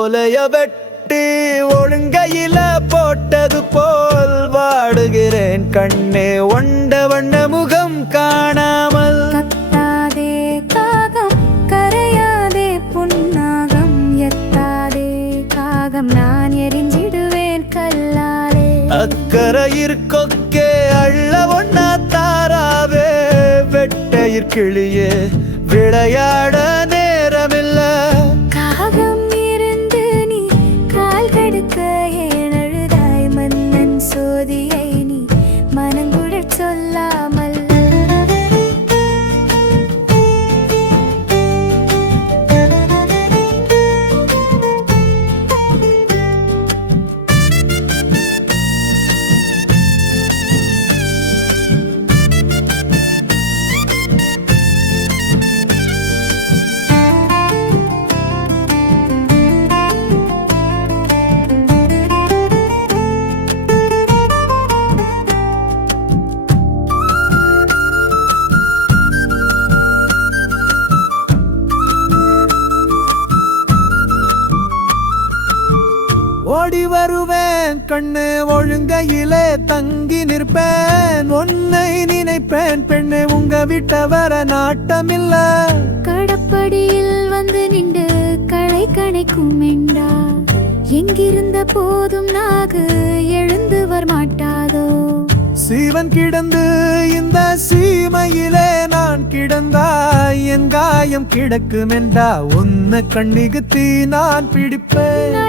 ஓலைய வெட்டி ஒழுங்கையில போட்டது போல் வாடுகிறேன் கண்ணே ஒண்ட வண்ண முகம் காணாமல். கத்தாதே காகம் கரையாதே புன்னாகம் எத்தாதே காகம் நான் எரிஞ்சிடுவேன் கல்லாலே. அக்கரையிற்கொக்கே அள்ள ஒன்னா தாராவே வெட்டையிற் கிளியே விளையாட நேரமில்ல. காகம் இருந்து நீ கால் கடுக்க ஏன் அழுதாய் மன்னன் சோதியை நீ மனங்குடச் சொல்லாமல். ஓடி வருவேன் கண்ணு ஒழுங்கையிலே தங்கி நிற்பேன் உன்னை நினைப்பேன் பெண்ணே உங்க விட்ட வர நாட்டமில்ல. கடப்படியில் வந்து நின்று களை கணைக்கும் என்றா எங்கிருந்த போதும் நாகு எழுந்து வரமாட்டாதோ. சீவன் கிடந்து இந்த சீமையிலே நான் கிடந்தாய் என் காயம் கிடக்குமெண்டா உன்னை கண்ணிகுத்தி நான் பிடிப்பேன்.